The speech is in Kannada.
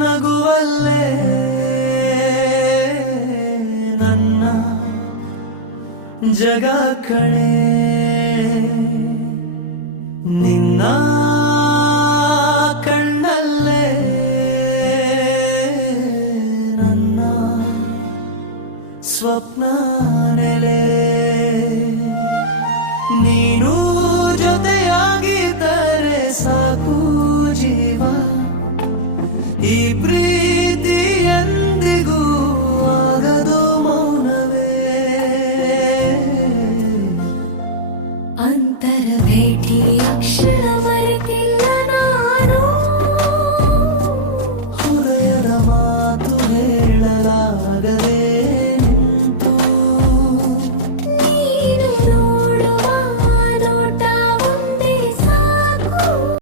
ನಗುವಲ್ಲೇ ನನ್ನ ಜಗ ಕಣೆ, ನಿನ್ನ ಕಣ್ಣಲ್ಲೇ ನನ್ನ ಸ್ವಪ್ನ ನೆಲೆ. ನೀನು ಜೊತೆಯಾಗಿದ್ದರೆ ಸಾಕು ಜೀವ, ಈ